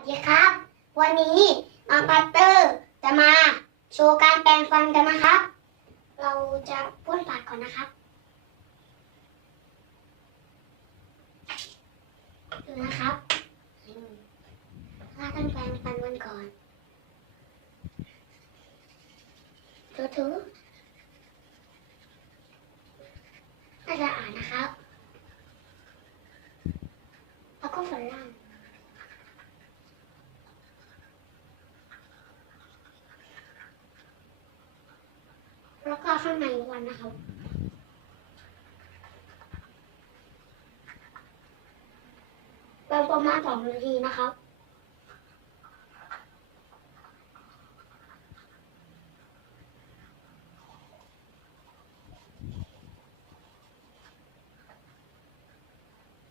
สวัสดีครับ วันนี้น้องปัตเตอร์จะมาโชว์การแปรงฟันกันนะครับ เราจะพ่นปากก่อนนะครับดูนะครับอืมถ้าต้องแปรงฟันวันก่อนถูถูน่าจะอ่านนะครับ แล้วก็ฝนล่าง แล้วก็ ข้างในวันนะครับเป็นประมาณสองนาทีนะครับ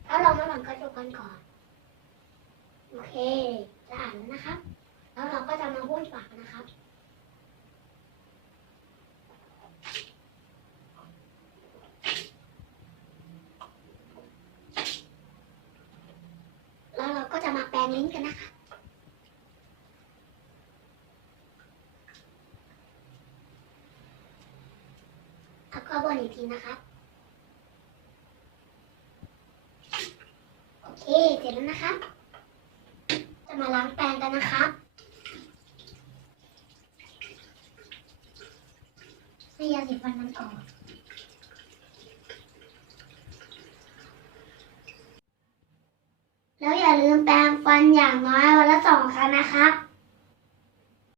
แล้วเรามาหลังกระจกกันก่อน โอเคจะอ่านแล้วนะครับ แล้วเราก็จะมาบ้วนปากนะครับ แล้วเราก็ จะมาแปรงลิ้นกันนะคะแล้วก็บนอีกทีนะครับโอเค เสร็จแล้วนะครับจะมาล้างแปรงกันนะครับให้ยาสีฟันมันออก แล้ว อย่าลืมแปรงฟันอย่างน้อยวันละสองครั้งนะครับ